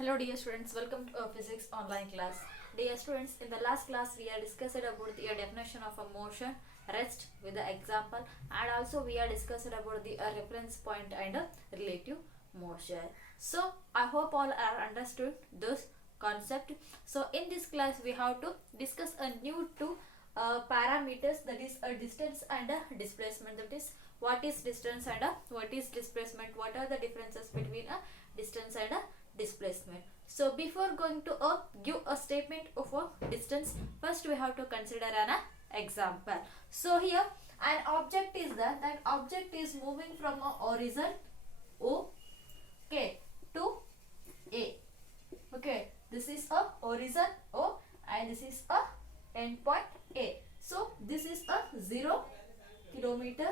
Hello dear students, welcome to our physics online class. Dear students, in the last class we are discussed about the definition of a motion, rest with the example, and also we are discussed about the reference point and relative motion. So I hope all are understood this concept. So in this class we have to discuss a new two parameters, that is a distance and a displacement. That is what is distance and what is displacement, what are the differences between a distance and a displacement. So before going to give a statement of a distance, first we have to consider an example. So here an object is there, that object is moving from a horizon O, okay, to A. Okay, this is a horizon O and this is a endpoint A. So this is a 0 kilometer,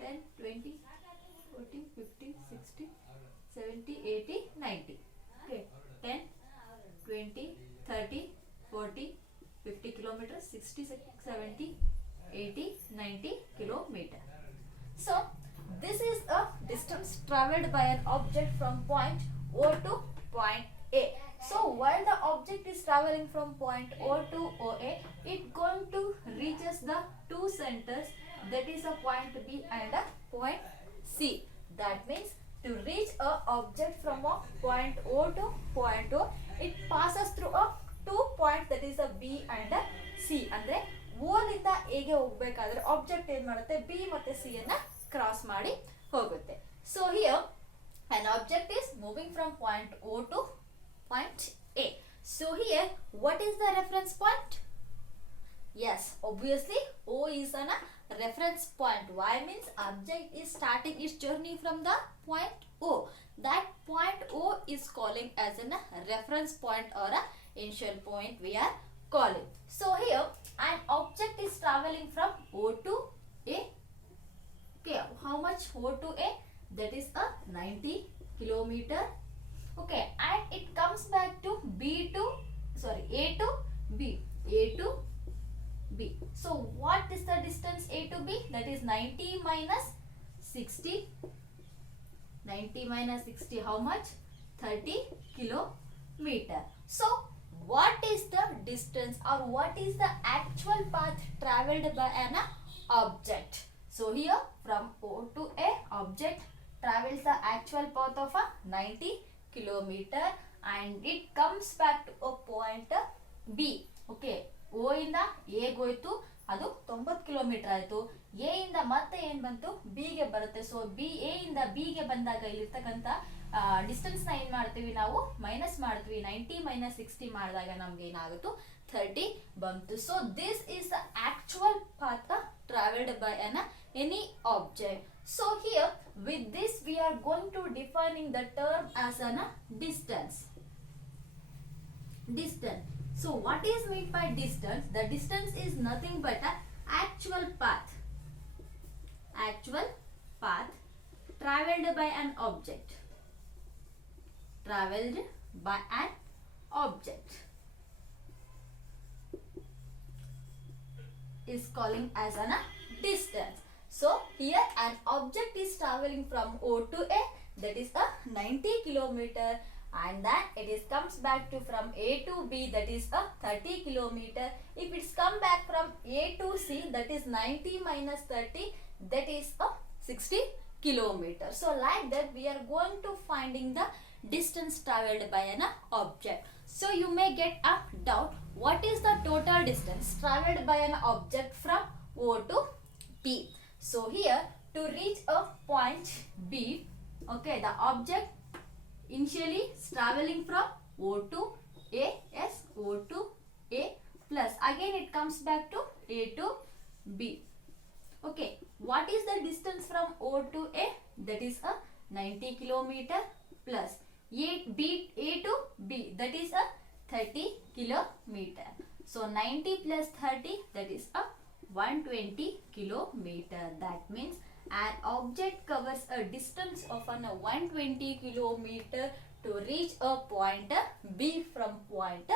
10, 20, 40, 50, 60, 70, 80, 90. Okay, 10, 20, 30, 40, 50 kilometers, 60, 70, 80, 90 kilometer. So this is a distance traveled by an object from point O to point A. So while the object is traveling from point O to OA, it going to reaches the two centers, that is a point B and a point C. That means to reach a object from a point O to point O, it passes through a two points, that is a B and a C. ಅಂದ್ರೆ O ನಿಂದ A ಗೆ ಹೋಗಬೇಕಾದ್ರೆ object ಏನು ಮಾಡುತ್ತೆ, B ಮತ್ತೆ C ಅನ್ನ cross ಮಾಡಿ ಹೋಗುತ್ತೆ. So here an object is moving from point O to point A. So here what is the reference point? Yes, obviously O is a reference point. Why means object is starting its journey from the point O. That point O is calling as a reference point or a initial point we are calling. So here an object is traveling from O to A. Okay, how much O to A? That is a 90 kilometer. Okay, and it comes back to A to B. A to B. So what is the distance A to B? That is 90 minus 60. 90 minus 60, how much? 30 kilometer. So what is the distance or what is the actual path traveled by an object? So here from O to A, object travels the actual path of a 90 kilometer and it comes back to a point B. Okay, O ಇಂದ A ಹೋಯ್ತು, ಅದು 90 kilometre ಆಯಿತು. A ಇಂದ ಮತ್ತೆ ಏನು ಬಂತು, B ಗೆ ಬರುತ್ತೆ. ಸೊ ಬಿ ಎ ಇಂದ ಬಿ ಗೆ ಬಂದಾಗ ಇಲ್ಲಿರ್ತಕ್ಕಂಥ ಡಿಸ್ಟೆನ್ಸ್ ನ ಏನ್ ಮಾಡ್ತೀವಿ, ನಾವು ಮೈನಸ್ ಮಾಡ್ತೀವಿ. 90 ಮೈನಸ್ 60 ಮಾಡಿದಾಗ ನಮ್ಗೆ ಏನಾಗುತ್ತೋ 30 ಬಂತು. So this is the actual path travelled by an any object. So here with this we are going to defining the term as an distance. Distance. So what is meant by distance? The distance is nothing but an actual path. Actual path traveled by an object. Traveled by an object is calling as an distance. So here an object is traveling from O to A, that is a 90 kilometer, and then it is comes back to from A to B, that is a 30 kilometer. If it's come back from A to C, that is 90 minus 30, that is a 60 kilometer. So like that we are going to finding the distance traveled by an object. So you may get a doubt, what is the total distance traveled by an object from O to B? So here to reach a point B, okay, the object initially is traveling from O to A, yes, O to A, plus again it comes back to A to B. Okay, what is the distance from O to A? That is a 90 kilometer plus A to B, that is a 30 kilometer. So 90 plus 30, that is a 120 kilometer. That means an object covers a distance of an 120 kilometer to reach a point B from point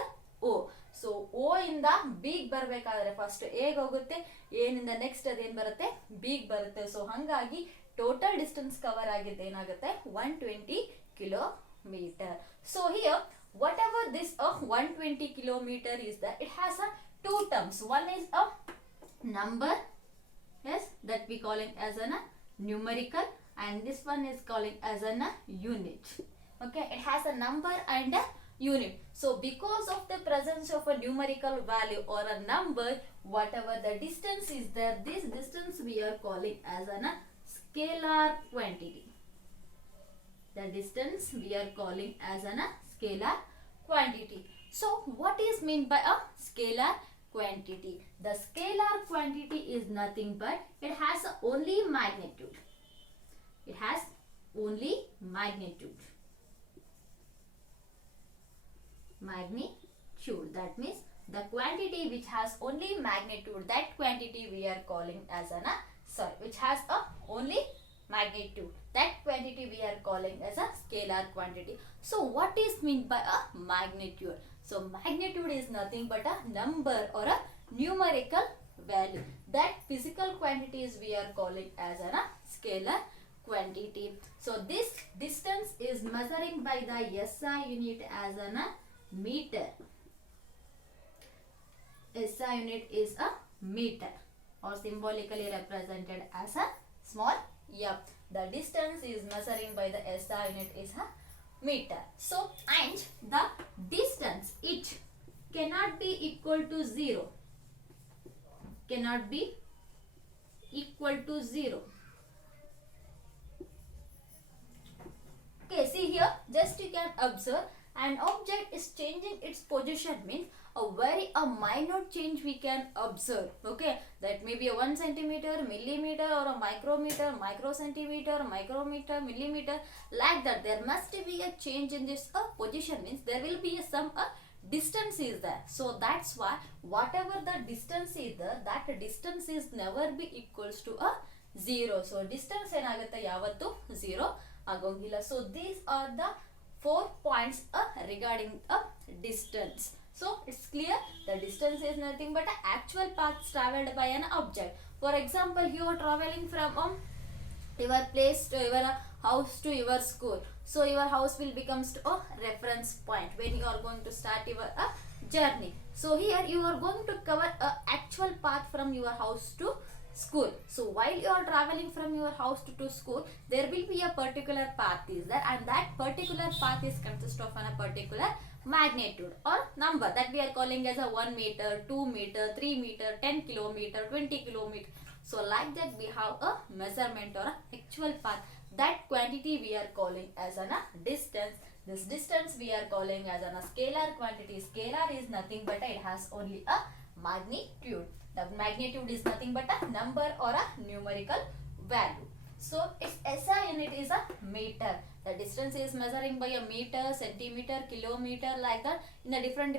O. So O ಇಂದ B ಗೆ ಬರಬೇಕಾದ್ರೆ first A ಗೆ ಹೋಗುತ್ತೆ, A ನಿಂದ next ಅದೇನು ಬರುತ್ತೆ, B ಗೆ ಬರುತ್ತೆ. ಸೊ ಹಾಗಾಗಿ ಟೋಟಲ್ ಡಿಸ್ಟೆನ್ಸ್ ಕವರ್ ಆಗಿದ್ದು ಏನಾಗುತ್ತೆ, 120 kilometre. meter. So here whatever this 120 kilometer is there, it has a two terms. One is a number, yes, that we calling as a numerical, and this one is calling as a unit. Okay, it has a number and a unit. So because of the presence of a numerical value or a number, whatever the distance is there, this distance we are calling as a scalar quantity. The distance we are calling as a scalar quantity. So what is meant by a scalar quantity? The scalar quantity is nothing but it has only magnitude. It has only magnitude. Magnitude, that means the quantity which has only magnitude, that quantity we are calling as a which has a only magnitude, that quantity we are calling as a scalar quantity. So what is meant by a magnitude? So magnitude is nothing but a number or a numerical value. That physical quantities we are calling as a scalar quantity. So this distance is measuring by the SI unit as a meter. SI unit is a meter, or symbolically represented as a small m. The distance is measuring by the SI unit is a meter. So and the distance, it cannot be equal to 0. Cannot be equal to 0. Okay, see here, just you can observe an object is changing its position, means a minute change we can observe. Okay, that may be a 1 centimeter, millimeter, or a micrometer, microcentimeter, micrometer, millimeter, like that. There must be a change in this position, means there will be some distance is there. So that's why whatever the distance is there, that distance is never be equals to a 0. So distance enagutte yavattu 0 agongilla. So these are the 4 points regarding a distance. So it's clear, the distance is nothing but an actual path traveled by an object. For example, you are traveling from your place to your house to your school. So your house will become a reference point when you are going to start your journey. So here you are going to cover a actual path from your house to school. So while you are traveling from your house to school, there will be a particular path is there, and that particular path is consist of a particular magnitude or number that we are calling as a 1 meter, 2 meter, 3 meter, 10 kilometer, 20 kilometer. So like that we have a measurement or a actual path. That quantity we are calling as a distance. This distance we are calling as a scalar quantity. Scalar is nothing but it has only a magnitude. The magnitude is nothing but a number or a numerical value. So its SI unit is a meter. The distance is measuring by a meter, centimeter, kilometer, like that in a different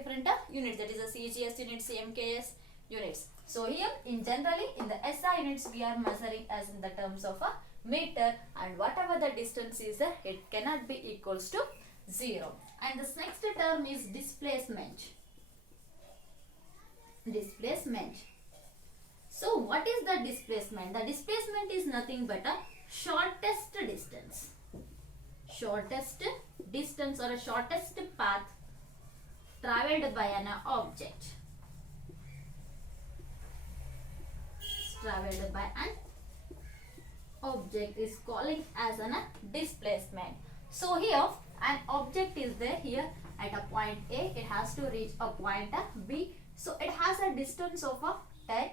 units. That is a CGS units, MKS units. So here in generally in the SI units we are measuring as in the terms of a meter, and whatever the distance is there, it cannot be equals to 0. And this next term is displacement. Displacement. So what is the displacement? The displacement is nothing but a shortest distance. Shortest distance or a shortest path traveled by an object. Traveled by an object is calling as a displacement. So here an object is there here at a point A. It has to reach a point B. So it has a distance of a 10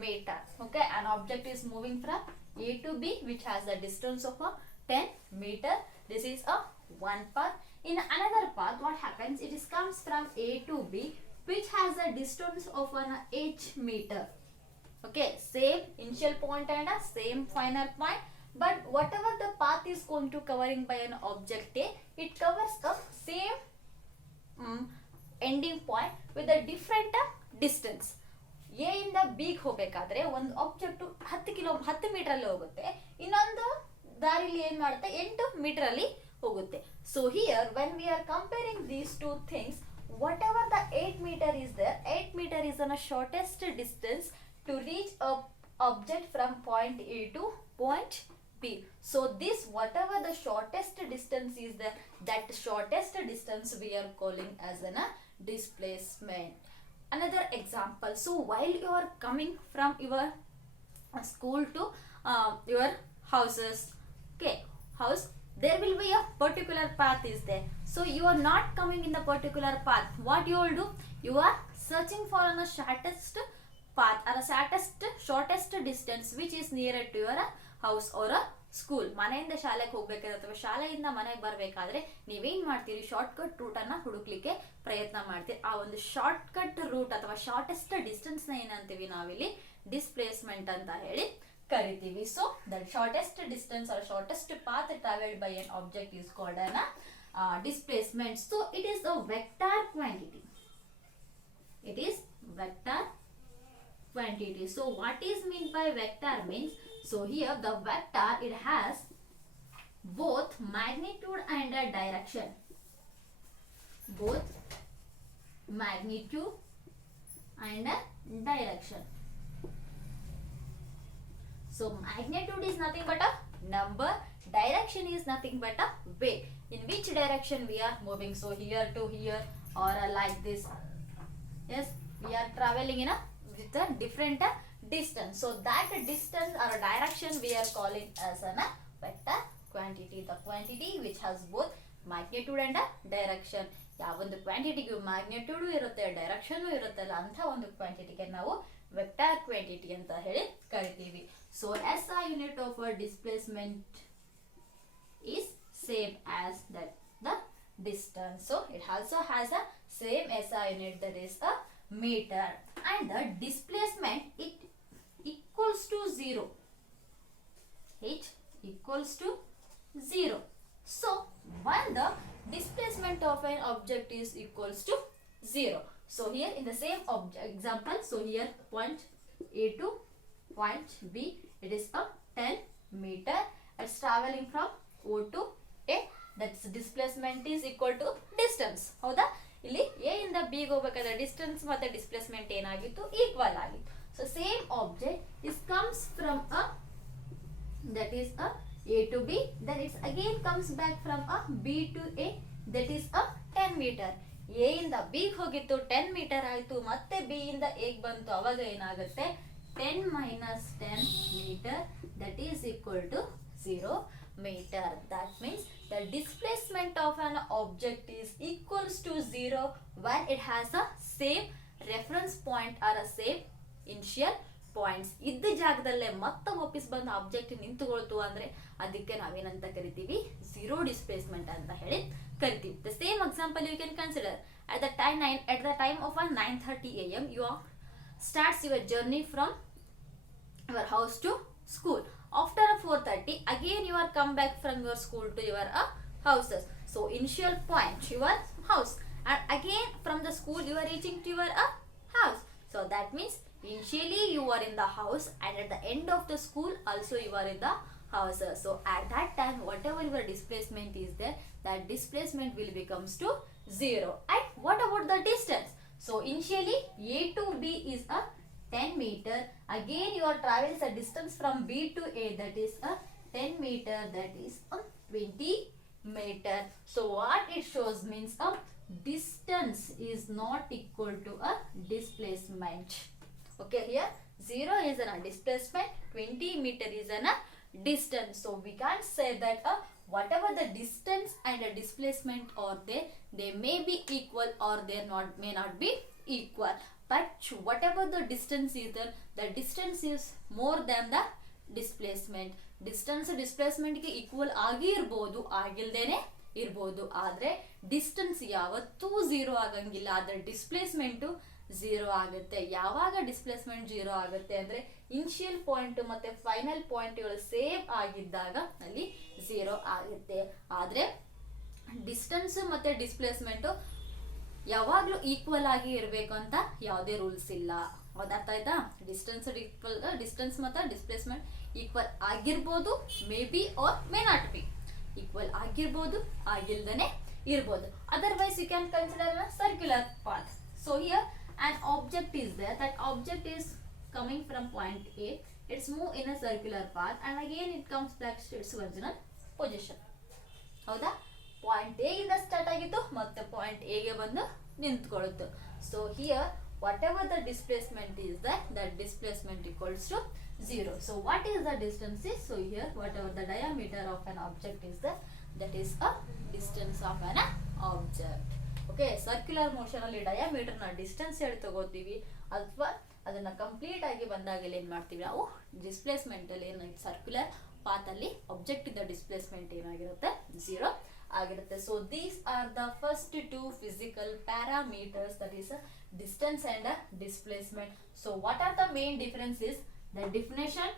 meter. Okay, an object is moving from A to B, which has the distance of a 10 meter. This is a one path. In another path, what happens? It is comes from A to B, which has a distance of an h meter. Okay, same initial point and a same final point. But whatever the path is going to covering by an object A, it covers the same ending point with a different distance. A ಇಂದ B ಗೆ ಹೋಗಬೇಕಾದ್ರೆ ಒಂದು object 10 metre ಅಲ್ಲಿ ಹೋಗುತ್ತೆ, ಇನ್ನೊಂದು ದಾರಿಲಿ ಏನು ಮಾಡುತ್ತೆ 8 ಮೀಟರ್ ಅಲ್ಲಿ ಹೋಗುತ್ತೆ. So here when we are comparing these two things, whatever the 8 meter is there, 8 meter is on a shortest distance to reach a object from point A to point B. So this whatever the shortest distance is there, that shortest distance we are calling as an displacement. Another example. So while you are coming from your school to your houses, okay, house, there will be a particular path is there. So you are not coming in the particular path. What you will do? You are searching for a shortest path or a shortest distance which is nearer to your house or a school. ಮನೆಯಿಂದ ಶಾಲೆಗೆ ಹೋಗ್ಬೇಕಾದ್ರೆ ಅಥವಾ ಶಾಲೆಯಿಂದ ಮನೆಗೆ ಬರಬೇಕಾದ್ರೆ ನೀವೇನ್ ಮಾಡ್ತೀರಿ, short cut route ಅನ್ನ ಹುಡುಕ್ಲಿಕ್ಕೆ ಪ್ರಯತ್ನ ಮಾಡ್ತೀರಿ. ಆ ಒಂದು ಶಾರ್ಟ್ ಕಟ್ ರೂಟ್ ಅಥವಾ ಶಾರ್ಟೆಸ್ಟ್ ಡಿಸ್ಟೆನ್ಸ್ ನ ಏನಂತೀವಿ ನಾವಿಲ್ಲಿ ಡಿಸ್ಪ್ಲೇಸ್ಮೆಂಟ್ ಅಂತ ಹೇಳಿ ಕರಿತೀವಿ. So the shortest distance or shortest path travelled by an object is called an displacement. So it is a vector quantity. It is vector quantity. So what is meant by vector means, so here the vector, it has both magnitude and a direction. Both magnitude and a direction. So magnitude is nothing but a number, direction is nothing but a way, in which direction we are moving. So here to here or like this. Yes, we are traveling in a with a different distance. So that distance or direction we are calling as a vector quantity. The quantity which has both magnitude and a direction. ಯಾವೊಂದು ಕ್ವಾಂಟಿಟಿಗೂ magnitude ಇರುತ್ತೆ, direction ಇರುತ್ತಲ್ಲ, ಅಂತ ಒಂದು ಕ್ವಾಂಟಿಟಿಗೆ ನಾವು vector quantity ಅಂತ ಹೇಳಿ ಕರಿತೀವಿ. So SI unit of a displacement is same as that the distance. So it also has a same SI unit, that is a meter, and the displacement it equals to 0. It equals to 0. So when the displacement of an object is equals to 0, so here in the same example, so here point A to point B, it is a 10 meter. It's traveling from O to A. That's displacement is equal to distance. ಹೌದಾ? ಇಲ್ಲಿ A ಇಂದ B ಗೆ ಹೋಗಬೇಕಾದ distance ಮತ್ತೆ displacement ಏನಾಗಿತ್ತು, equal ಆಗಿತ್ತು. So same object is comes from a, that is a A to B, then it again comes back from a B to A, that is a 10 meter. A ಇಂದ B ಗೆ ಹೋಗಿತ್ತು 10 metre ಆಯ್ತು, ಮತ್ತೆ B ಇಂದ A ಗೆ ಬಂತು, ಅವಾಗ ಏನಾಗುತ್ತೆ 10 minus 10 meter, that is equal to 0 meter. That means the displacement of an object is equals to 0 when it has a same reference point or a same initial points. ಇದ್ದ ಜಾಗದಲ್ಲೇ ಮತ್ತೆ ವಾಪಸ್ ಬಂದ ಆಬ್ಜೆಕ್ಟ್ ನಿಂತುಕೊಳ್ತು ಅಂದ್ರೆ ಅದಕ್ಕೆ ನಾವೇನಂತ ಕರಿತೀವಿ, ಝೀರೋ ಡಿಸ್ಪ್ಲೇಸ್ಮೆಂಟ್ ಅಂತ ಹೇಳಿ ಕರಿತೀವಿ. The same example you can consider at the time of 9:30 am you are starts your journey from your house to school. After 4:30 again you are come back from your school to your houses. So initial point your house, and again from the school you are reaching to your house. So that means initially you are in the house, and at the end of the school also you are in the house. So at that time whatever your displacement is there, that displacement will becomes to 0. And what about the distance? So initially A to B is a 10 meter. Again you are traveling the distance from B to A, that is a 10 meter, that is a 20 meter. So what it shows means a distance is not equal to a displacement. Okay, here 0 is a displacement, 20 meter is a distance. So we can't say that whatever the distance and the displacement are there, they may be equal or they may not be equal. But whatever the distance is there, the distance is more than the displacement. Distance displacement ಗೆ equal ಆಗಿ ಇರಬಹುದು, ಆಗಿಲ್ದೇನೆ ಇರಬಹುದು. ಆದ್ರೆ distance ಯಾವತ್ತೂ 0 ಆಗಂಗಿಲ್ಲ, ಆದ್ರೆ displacement 0 ಆಗುತ್ತೆ. ಯಾವಾಗ ಡಿಸ್ಪ್ಲೇಸ್ಮೆಂಟ್ 0 ಆಗುತ್ತೆ ಅಂದ್ರೆ ಇನಿಷಿಯಲ್ ಪಾಯಿಂಟ್ ಮತ್ತೆ ಫೈನಲ್ ಪಾಯಿಂಟ್ಗಳು ಸೇಮ್ ಆಗಿದ್ದಾಗ ಅಲ್ಲಿ 0 ಆಗುತ್ತೆ. ಆದ್ರೆ ಡಿಸ್ಟೆನ್ಸ್ ಮತ್ತೆ ಡಿಸ್ಪ್ಲೇಸ್ಮೆಂಟ್ ಯಾವಾಗ್ಲೂ ಈಕ್ವಲ್ ಆಗಿ ಇರಬೇಕು ಅಂತ ಯಾವುದೇ ರೂಲ್ಸ್ ಇಲ್ಲ. ಅರ್ಥ ಆಯ್ತಾ? ಡಿಸ್ಟೆನ್ಸ್ ಮತ್ತೆ ಡಿಸ್ಪ್ಲೇಸ್ಮೆಂಟ್ ಈಕ್ವಲ್ ಆಗಿರ್ಬೋದು, may be or may not be. Equal ಆಗಿರ್ಬೋದು, ಆಗಿಲ್ದೇನೆ ಇರ್ಬೋದು. Otherwise you can consider a circular path. So here an object is there, that object is coming from point A, it's move in a circular path and again it comes back to its original position. ಹೌದಾ, point A ಇಂದ start ಆಗಿತ್ತು ಮತ್ತೆ point A ಗೆ ಬಂದು ನಿಂತ್ಕೊಳ್ಳುತ್ತೆ. So here whatever the displacement is that displacement equals to 0. So what is the distance is, so here whatever the diameter of an object is that is a distance of an object. Okay, circular motion ಅಲ್ಲಿ diameter ನ distance ಹೇಳಿ ತಗೋತೀವಿ, ಅಥವಾ ಅದನ್ನ complete ಆಗಿ ಬಂದಾಗ ಏನ್ ಮಾಡ್ತೀವಿ ನಾವು ಡಿಸ್ಪ್ಲೇಸ್ಮೆಂಟ್ ಅಲ್ಲಿ ಸರ್ಕ್ಯುಲರ್ ಪಾತ್ ಅಲ್ಲಿ ಆಬ್ಜೆಕ್ಟ್ ಇಂದ ಡಿಸ್ಪ್ಲೇಸ್ಮೆಂಟ್ ಏನಾಗಿರುತ್ತೆ 0 ಆಗಿರುತ್ತೆ. So these are the first two physical parameters, that is distance and displacement. So what are the main differences? The definition,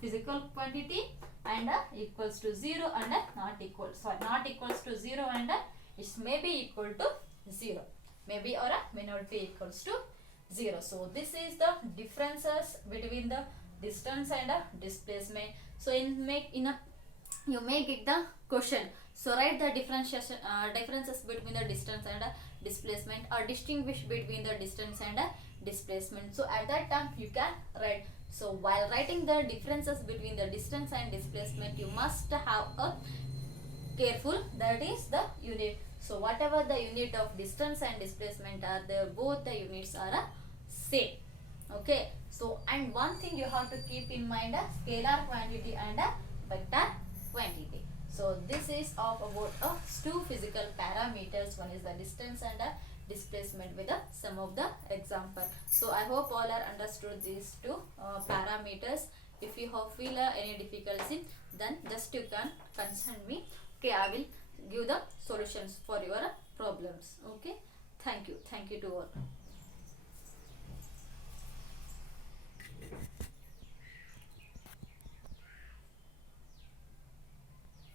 physical quantity and equals to 0 and not equals to 0 and it may be equal to 0, maybe or may not be equals to 0. So this is the differences between the distance and displacement. So you may get the question. So write the differences between the distance and displacement, or distinguish between the distance and displacement. So at that time you can write. So while writing the differences between the distance and displacement, you must have a careful, that is the unit. So whatever the unit of distance and displacement are there, both the units are same. Okay, so and one thing you have to keep in mind, scalar quantity and vector quantity. So this is of about two physical parameters. One is the distance and displacement with some of the example. So I hope all are understood these two parameters. If you have feel any difficulty, then just you can consult me. Okay, I will give the solutions for your problems. Okay, thank you to all.